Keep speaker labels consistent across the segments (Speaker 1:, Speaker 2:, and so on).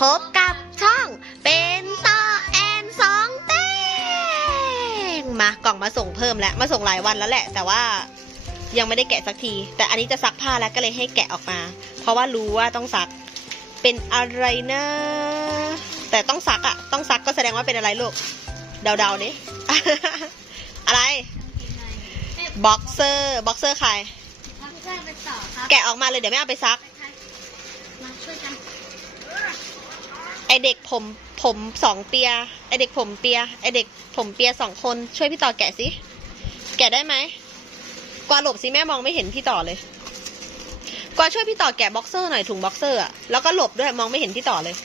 Speaker 1: พบกับช่องเป็นต่อแอนสองเต้งมากล่องมาส่งเพิ่มแล้วมาส่งหลายวันแล้วแหละ แต่ว่ายังไม่ได้แกะสักที แต่อันนี้จะซักผ้าแล้วก็เลยให้แกะออกมา เพราะว่ารู้ว่าต้องซักเป็นอะไรนะ แต่ต้องซักอะต้องซักก็แสดงว่าเป็นอะไรลูกเดาๆนี่อะไรบ็อกเซอร์บ็อกเซอร์ใคร
Speaker 2: พักเพื่อนไปต่อครับ
Speaker 1: แกะออกมาเลยเดี๋ยวไม่เอาไปซัก
Speaker 2: มาช่วยกัน
Speaker 1: ไอเด็ก ผมผมสองเปีย ไอเด็กผมเปีย ไอเด็กผมเปียสองคนช่วยพี่ต่อแกะสิ แกะได้ไหมกวาหลบสิแม่มองไม่เห็นพี่ต่อเลย กวาช่วยพี่ต่อแกะบ็อกเซอร์หน่อยถุงบ็อกเซอร์อะแล้วก็หลบด้วยมองไม่เห็นพี่ต่อเลย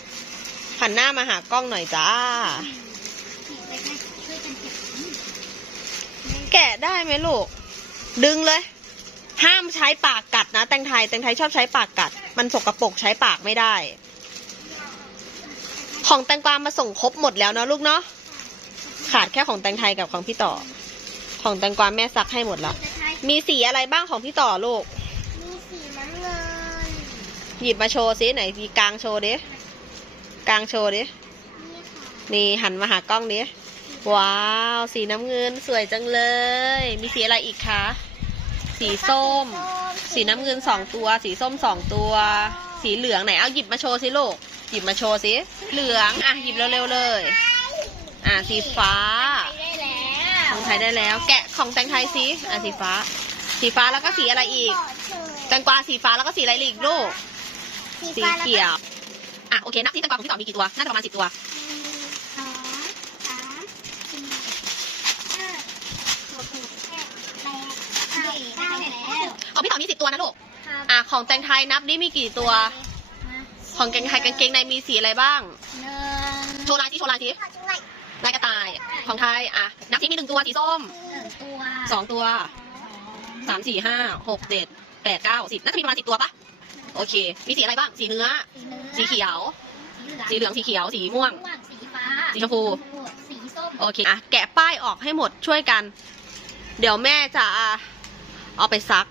Speaker 1: หันหน้ามาหากล้องหน่อยจ้า แกะได้ไหมลูก ดึงเลย ห้ามใช้ปากกัดนะ แตงไทยแตงไทยชอบใช้ปากกัด มันสกรปรกใช้ปากไม่ได้ ของแตงกวามาส่งครบหมดแล้วเนาะลูกเนาะขาดแค่ของแตงไทยกับของพี่ต่อ ของแตงกวาแม่ซักให้หมดแล้ว
Speaker 2: จะใช้
Speaker 1: มีสีอะไรบ้างของพี่ต่อลูก
Speaker 2: มีสีน้ำเงิน
Speaker 1: หยิบมาโชว์ซิไหนสีกลางโชว์ดิกลางโชว์ดิ
Speaker 2: นี่ค่ะ
Speaker 1: นี่หันมาหากล้องดิว้าว สีน้ำเงินสวยจังเลย มีสีอะไรอีกคะ สีส้ม สีน้ำเงินสองตัว สีส้มสองตัว สีเหลืองไหนเอาหยิบมาโชว์สิลูก หยิบมาโชว์สิ เหลือง อะ หยิบเร็วๆเลย อะ สีฟ้า
Speaker 2: ใช้ได้แล้ว
Speaker 1: ของไทยได้แล้ว แกะของแตงไทยสิ อะ สีฟ้า สีฟ้าแล้วก็สีอะไรอีก แตงกวาสีฟ้าแล้วก็สีอะไรอีกลูก สี
Speaker 2: ฟ้าแล้วก็
Speaker 1: เขียว อะ โอเค นับที่แตงกวาของพี่ต่อมีกี่ตัว น่าจะประมาณสิบตัว
Speaker 2: หนึ่งสองสามสี่ห้าหกเจ็ดแปดเก้าแล้ว
Speaker 1: ของพี่ต่อมีสิบตัวนะลูก
Speaker 2: ครับ
Speaker 1: อะ ของแตงไทยนับดิมีกี่ตัว ของแตงไทยกางเกงในมีสีอะไรบ้าง
Speaker 2: หนึ่ง
Speaker 1: โชว์ลายที่โชว์ลายที่ลายกระต่าย ของไทย อะ นับที่มีหนึ่งตัวสีส้ม
Speaker 2: ตัว
Speaker 1: สองตัว สามสี่ห้า หกเจ็ด แปดเก้าสิบน่าจะมีประมาณสิบตัวปะโอเค มีสีอะไรบ้าง สีเนื้อ สีเขียว สีเหลือง สีเขียว สีม่วง
Speaker 2: สีฟ้า
Speaker 1: สีชมพู
Speaker 2: สีส้ม
Speaker 1: โอเค อะ แกะป้ายออกให้หมดช่วยกัน เดี๋ยวแม่จะเอาไปซัก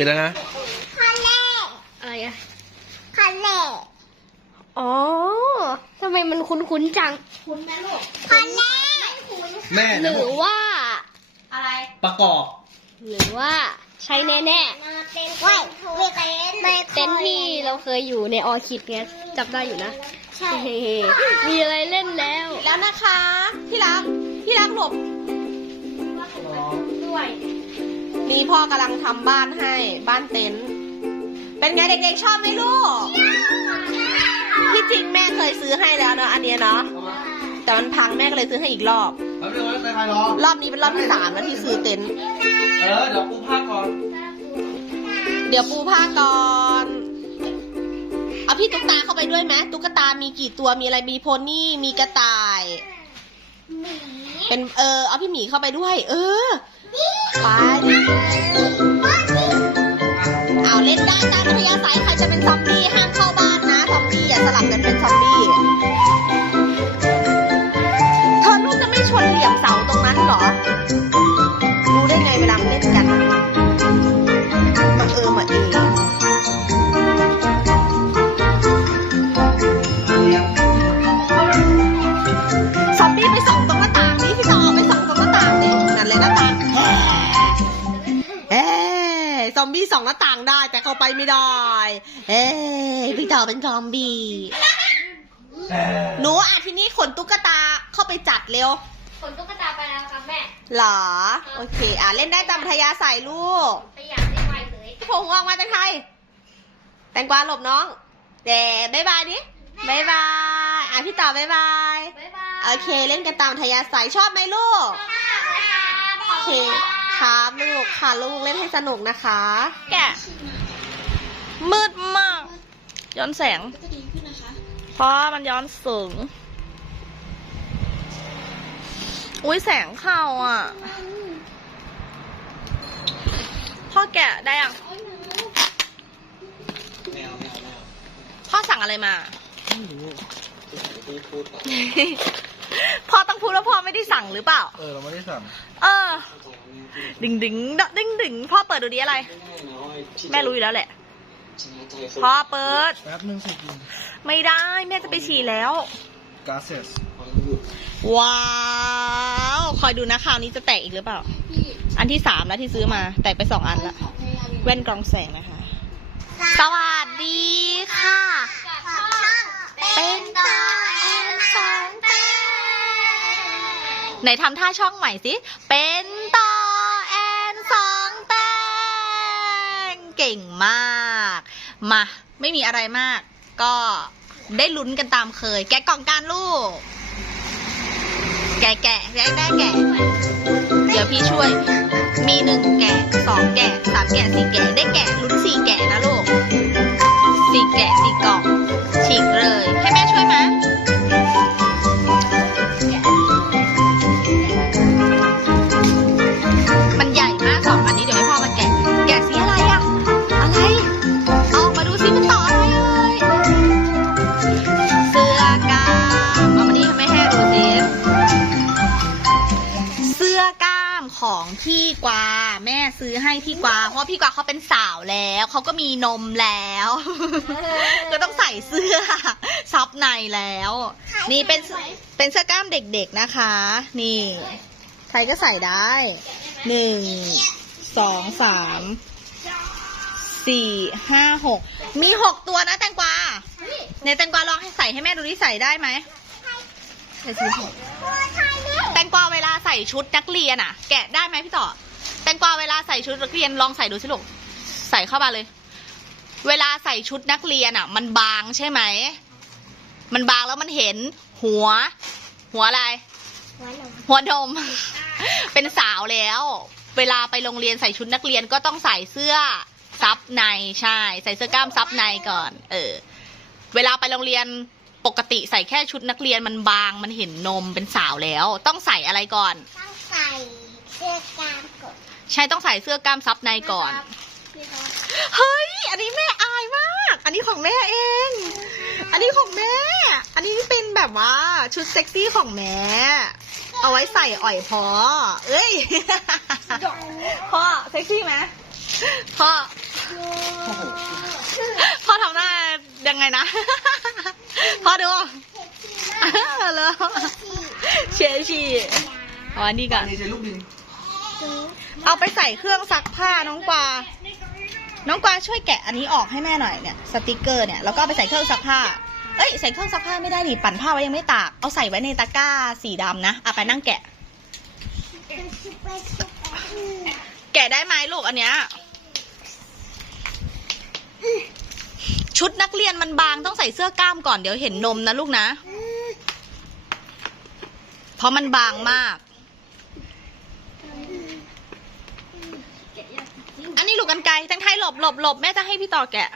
Speaker 1: ปิ
Speaker 3: ดแล้วนะ
Speaker 2: คันเล่
Speaker 1: อะไรอะ
Speaker 2: คันเล่
Speaker 1: อ๋อทำไมมันคุ้นๆจัง
Speaker 2: คุณแม่ลูกคันเล่คุณ
Speaker 3: แม่
Speaker 1: ห
Speaker 3: นะ
Speaker 1: รือว่า
Speaker 2: อะไร
Speaker 3: ประกอบ
Speaker 1: หรือว่าใช่แน่
Speaker 2: มาเป็นเว้ยมีเต็นท์
Speaker 1: ๆเต็นท์ที่เราเคยอยู่ในออคิดไงจับได้อยู่นะ
Speaker 2: ใช่
Speaker 1: เฮ้ๆมีอะไรเล่นแล้ว แล้วนะคะพี่รักพี่รักหลบ
Speaker 2: ด้วย
Speaker 1: นี่พ่อกำลังทำบ้านให้บ้านเต็นท์เป็นไงเด็กๆชอบไหมลูกที่จริงแม่เคยซื้อให้แล้วเนาะอันเนี้ยเนาะแต่มันพังแม่ก็เลยซื้อให้อีกรอบ
Speaker 3: แล้วเดี๋ยวไปใครรอ
Speaker 1: รอบนี้เป็นรอบที่สามแล้วที่ซื้อเต็นท์
Speaker 3: เออเดี๋ยวปูผ้าก่อน
Speaker 1: เดี๋ยวปูผ้าก่อนเอาพี่ตุ๊กตาเข้าไปด้วยไหมตุ๊กตามีกี่ตัวมีอะไรมีโพนี่มีกระต่าย
Speaker 2: หมี
Speaker 1: เป็นเออเอาพี่หมีเข้าไปด้วย เออ ไปเอาเล่นได้ตามอัธยาสายใครจะเป็นซอมบี้ห้ามเข้าบ้านนะซอมบี้อย่าสลับกันเป็นซอมบี้ ได้แต่เข้าไปไม่ได้ เอ้พี่ต่อเป็นซอมบี้ หนูอะทีนี้ขนตุ๊กตาเข้าไปจัดเร็ว
Speaker 2: ขนตุ๊กตาไปแล้วครับแม่
Speaker 1: เหรอ โอเค อะเล่นได้ตามอัธยาศัยลูก
Speaker 2: ไปอยากได้ไวเลย
Speaker 1: พี่พงษ์ออกมาจากไทย แตงกวาหลบน้องเดบายบายดิบายบาย อะพี่ต่อบายบาย
Speaker 2: บ๊ายบาย
Speaker 1: โอเคเล่นกันตามอัธยาศัยชอบไหมลูก
Speaker 2: ขอบ
Speaker 1: โอเค ครับลูกค่ะลูกเล่นให้สนุกนะคะ
Speaker 4: แกะ มืดมาก ย้อนแสงเพราะมันย้อนสูง อุ้ยแสงเข้าอะ พ่อแกะได้ยัง พ่อสั่งอะไรมาพ่อ ต้องพูดว่าพ่อไม่ได้สั่งหรือเปล่า
Speaker 3: เออเราไม่ได้สั่ง
Speaker 4: เออ ดึงดึงดดึงดึงพ่อเปิดดูดิอะไร แม่รู้อยู่แล้วแหละ พ่อเปิด
Speaker 3: แป๊บนึงสิกิน
Speaker 4: ไม่ได้ แม่จะไปฉี่แล้ว
Speaker 3: กาเซส
Speaker 4: ว้าว คอยดูนะคราวนี้จะแตกอีกหรือเปล่า อันที่สามแล้วที่ซื้อมา แตกไปสองอันละแว่นกรองแสงนะคะ สวัสดีค่ะ
Speaker 2: เป็นต่อ
Speaker 4: ไหนทำท่าช่องใหม่สิ เป็นต่อแอนสองแตงเก่งมาก มา ไม่มีอะไรมาก ก็ได้ลุ้นกันตามเคย แกะกล่องการลูก แกะแกะแกะแกะเดี๋ยวพี่ช่วย มีหนึ่งแกะสองแกะสามแกะสี่แกะได้แกะลุ้นสี่แกะนะลูกสี่แกะสี่กล่องฉีกเลย ให้พี่กวาเพราะพี่กวาเขาเป็นสาวแล้วเขาก็มีนมแล้ว ก็ต้องใส่เสื้อซับในแล้ว นี่เป็นเป็นเสื้อกล้ามเด็กๆนะคะ นี่ ใครก็ใส่ได้หนึ่งสองสามสี่ห้าหกมีหกตัวนะแตงกวาในแตงกวาลองให้ใส่ให้แม่ดูที่ใส่ได้ไหมใส่สีหกแตงกวาเวลาใส่ชุดนักเรียนอะแกะได้ไหมพี่ต่อแต งกวาเวลาใส่ชุดนักเรียนลองใส่ดูสิลูกใส่เข้ามาเลย เวลาใส่ชุดนักเรียนอะ มันบางใช่ไหม มันบางแล้วมันเห็นหัว หัวอะไร
Speaker 2: หัวนม
Speaker 4: หัวนม เป็นสาวแล้ว เวลาไปโรงเรียนใส่ชุดนักเรียนก็ต้องใส่เสื้อซับในใช่ ใส่เสื้อกล้ามซับในก่อน เออ เวลาไปโรงเรียนปกติใส่แค่ชุดนักเรียนมันบางมันเห็นนมเป็นสาวแล้ว ต้องใส่อะไรก่อน
Speaker 2: ต้องใส่เสื้อกล้ามกด
Speaker 4: ใช่ต้องใส่เสื้อกล้ามซับในก่อน
Speaker 2: พี่ครับ
Speaker 4: เฮ้ย อันนี้แม่อายมาก อันนี้ของแม่เอง อันนี้ของแม่ อันนี้เป็นแบบว่าชุดเซ็กซี่ของแม่ เอาไว้ใส่อ่อยพอ เอ้ย พ่อเซ็กซี่ไหมพ่อ พ่อทำหน้ายังไงนะ พ่อดูแล้วเชียร์ชีอ๋ออันนี้ก่อน
Speaker 3: นี่ใช้ลูกดิน
Speaker 4: เอาไปใส่เครื่องซักผ้าน้องกวา น้องกวาช่วยแกะอันนี้ออกให้แม่หน่อยเนี่ยสติกเกอร์เนี่ยแล้วก็เอาไปใส่เครื่องซักผ้า เอ้ยใส่เครื่องซักผ้าไม่ได้ดิปั่นผ้าไว้ยังไม่ตากเอาใส่ไว้ในตะกร้าสีดำนะเอาไปนั่งแกะ แกะได้ไหมลูกอันเนี้ยชุดนักเรียนมันบางต้องใส่เสื้อกล้ามก่อนเดี๋ยวเห็นนมนะลูกนะ เพราะมันบางมาก อันนี้ ลูกกันไกลแตงไทยหลบหลบหลบแม่จะให้พี่ต่อแกะ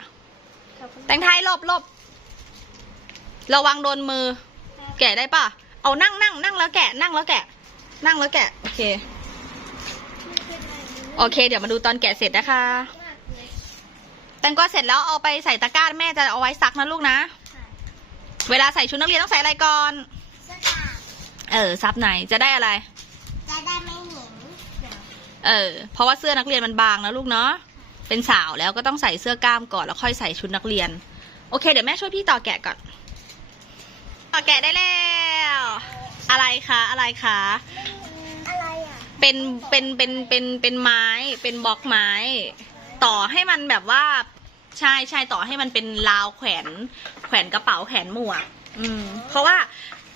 Speaker 4: แตงไทยหลบหลบระวังโดนมือ แกะได้ปะเอานั่งนั่งนั่งแล้วแกะ นั่งแล้วแกะ นั่งแล้วแกะ โอเค โอเค เดี๋ยวมาดูตอนแกะเสร็จนะคะ แตงกวาเสร็จแล้วเอาไปใส่ตะกร้าแม่จะเอาไว้ซักนะลูกนะ เวลาใส่ชุดนักเรียนต้องใส่อะไรก่อน
Speaker 2: เสื้อกล้าม
Speaker 4: เออซับไหนจะได้อะไร
Speaker 2: จะได้ไม่เหม็น
Speaker 4: เออ เพราะว่าเสื้อนักเรียนมันบางนะลูกเนาะ เป็นสาวแล้วก็ต้องใส่เสื้อกล้ามก่อนแล้วค่อยใส่ชุดนักเรียน โอเค เดี๋ยวแม่ช่วยพี่ต่อแกะก่อน ต่อแกะได้แล้ว อะไรคะ อะไรคะ
Speaker 2: อะไรอะ
Speaker 4: เป็น เป็น เป็น เป็น เป็นไม้ เป็นบล็อกไม้ ต่อให้มันแบบว่า ใช่ใช่ต่อให้มันเป็นราวแขวน แขวนกระเป๋าแขวนหมวก อืม เพราะว่า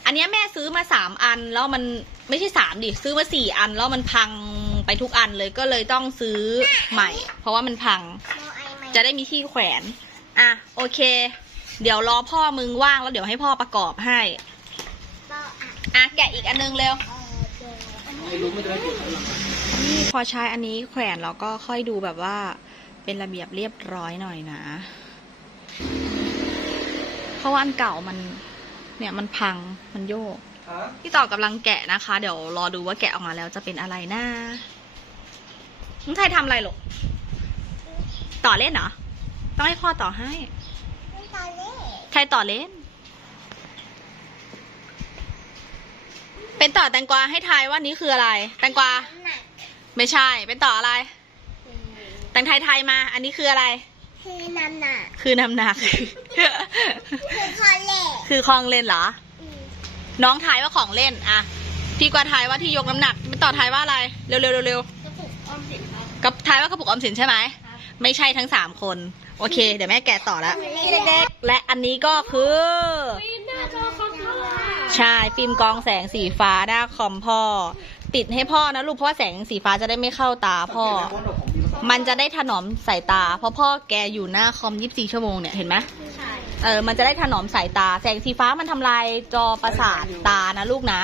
Speaker 4: อันเนี้ยแม่ซื้อมาสามอันแล้วมันไม่ใช่สามดิ ซื้อมาสี่อันแล้วมันพัง ไปทุกอันเลยก็เลยต้องซื้อใหม่ เพราะว่ามันพัง
Speaker 2: โมไอไหม
Speaker 4: จะได้มีที่แขวน อะโอเค เดี๋ยวรอพ่อมึงว่างแล้วเดี๋ยวให้พ่อประกอบให้
Speaker 2: ต่ออะ
Speaker 4: อะแกะอีกอันนึงเร็ว
Speaker 2: เออเดี๋ยวอันนี้
Speaker 3: ไอ้รู้ไม่ได้เก็บไว้หลัง
Speaker 4: นี่พอใช้อันนี้แขวนเราก็ค่อยดูแบบว่า เป็นระเบียบเรียบร้อยหน่อยนะ เพราะว่าอันเก่ามัน เนี่ยมันพังมันโยก
Speaker 3: ฮะ
Speaker 4: พี่ต่อกำลังแกะนะคะ เดี๋ยวรอดูว่าแกะออกมาแล้วจะเป็นอะไรนะ น้องไทยทำอะไรหรอต่อเล่นเหรอ ต้องให้พ่อต่อให้
Speaker 2: ไม่ตอนเล่น
Speaker 4: ใครต่อเล่น เป็นต่อแตงกวาให้ทายว่านี้คืออะไร แตงกวา
Speaker 2: น้ำหนัก
Speaker 4: ไม่ใช่ เป็นต่ออะไร แตงไทยไทยมา อันนี้คืออะไร
Speaker 2: คือน้ำหนัก
Speaker 4: คือน้ำหนัก
Speaker 2: คือคอเล่
Speaker 4: คือของเล่นเหรอน้องทายว่าของเล่นอะพี่กวาทายว่าที่ยกน้ำหนัก เป็นต่อทายว่าอะไร เร็วๆเร็ว
Speaker 2: ก กับ
Speaker 4: ทายว่ากระปุกออมสินใช่ไหม ไม่ใช่ทั้งสามคน โอเค เดี๋ยวแม่แกะต่อแล้ว และอันนี้ก็คือ
Speaker 2: หน้าจอคอมพิวเตอร์
Speaker 4: ใช่ ฟิล์มกองแสงสีฟ้าหน้าคอมพ่อ ติดให้พ่อนะลูกเพราะว่าแสงสีฟ้าจะได้ไม่เข้าตาพ่อ มันจะได้ถนอมสายตา เพราะพ่อแกอยู่หน้าคอม 24 ชั่วโมงเนี่ย เห็นไหมเออ มันจะได้ถนอมสายตา แสงสีฟ้ามันทำลายจอประสาทตานะลูกนะ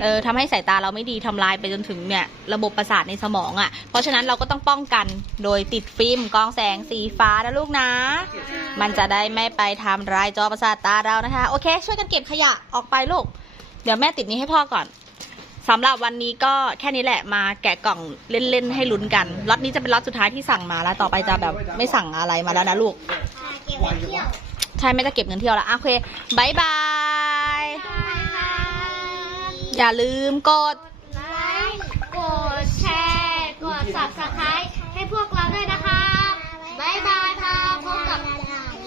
Speaker 4: เออทำให้สายตาเราไม่ดีทำลายไปจนถึงเนี่ยระบบประสาทในสมองอะ่ะ เพราะฉะนั้นเราก็ต้องป้องกันโดยติดฟิล์มกรองแสงสีฟ้านะลูกนะ มันจะได้ไม่ไปทำร้ายจอประสาทตาเรานะคะ โอเค ช่วยกันเก็บขยะออกไปลูก เดี๋ยวแม่ติดนี้ให้พ่อก่อนสำหรับวันนี้ก็แค่นี้แหละมาแกะกล่องเล่นๆให้ลุ้นกันล็อตนี้จะเป็นล็อตสุดท้ายที่สั่งมาแล้วต่อไปจะแบบไม่สั่งอะไรมาแล้วนะลูก
Speaker 2: เก็บไว้เที่ยว
Speaker 4: ใช่ไม่จะเก็บเงินเที่ยวแล้วอะโอเคบายบาย อย่าลืมกด
Speaker 2: ไลค์กดแชร์กด subscribe ให้พวกเราด้วยนะคะบ๊ายบายค่ะพบกับ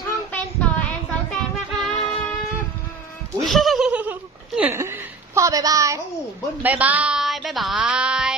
Speaker 2: ช่องเป็นต่อแอนสองแตงนะคะ
Speaker 3: อุ้ย
Speaker 4: พ่อบายบาย
Speaker 3: เอ้าเบิ้ล
Speaker 4: บายบายบายบาย